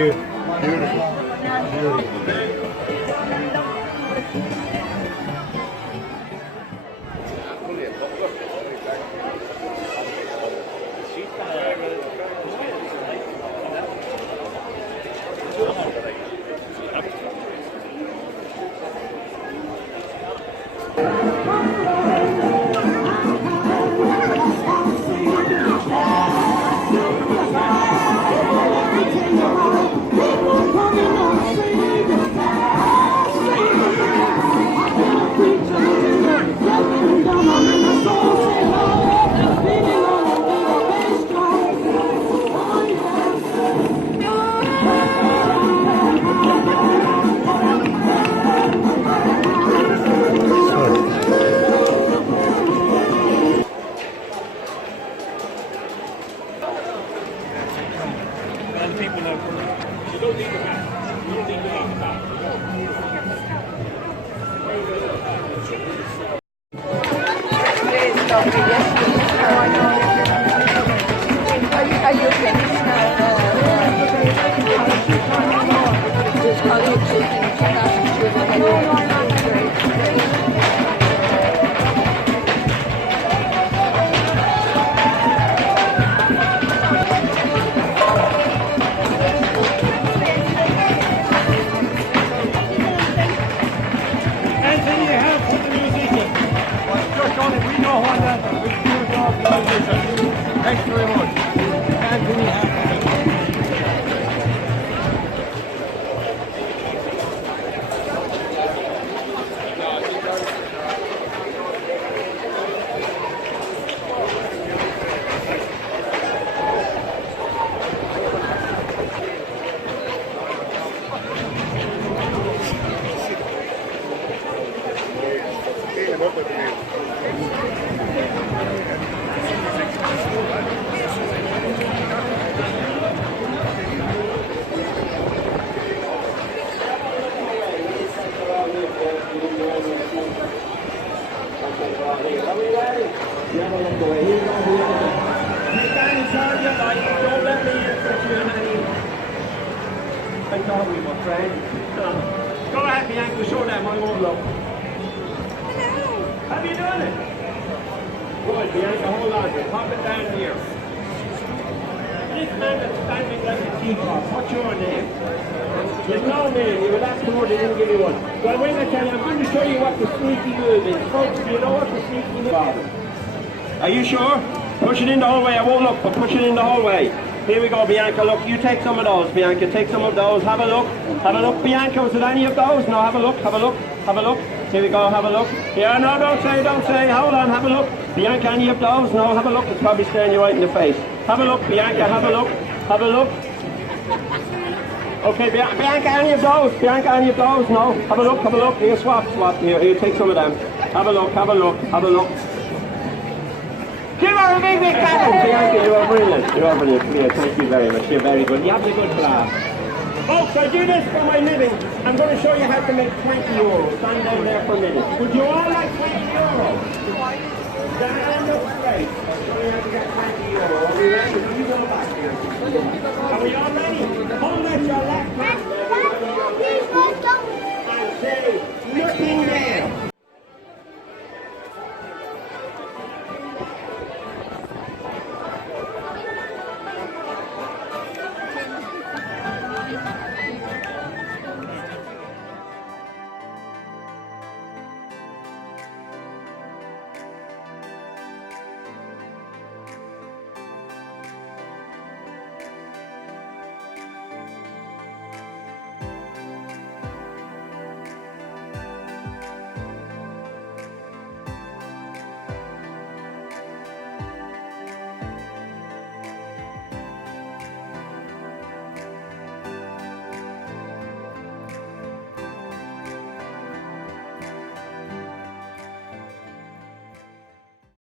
you. Beautiful. Beautiful. Are you finished now? Anything you have for the musician. Just on it, we know what that is. We do a job for the musician. Thanks very much. Anything you have for them. I thought we were friends. Go ahead, Bianca, show them my own love. Hello. How you doing it? Good, Bianca, hold on. Pop it down here. This man is standing like a teapot. What's your name? There's no name. You will ask for they didn't give you one. Well, wait a minute, I'm going to show you what the sneaky move is. Folks, do you know what the sneaky move is? Are you sure? Push it in the hallway. I won't look, but push it in the hallway. Here we go, Bianca. Look, you take some of those, Bianca. Take some of those. Have a look. Have a look, Bianca. Was it any of those? No, have a look. Have a look. Have a look. Here we go. Have a look. Yeah, no, don't say. Don't say. Hold on. Have a look. Bianca, any of those? No, have a look. It's probably staring you right in the face. Have a look, Bianca. Have a look. Have a look. Okay, Bianca, any of those? Bianca, any of those? No. Have a look. Have a look. Here, swap. Here, take some of them. Have a look. Have a look. Have a look. Give her a big clap! Bianca, you are brilliant. You are brilliant. Here, thank you very much. You're very good. You have a good class. Folks, I do this for my living. I'm going to show you how to make 20 euros. Stand down there for a minute. Would you all like 20 euros?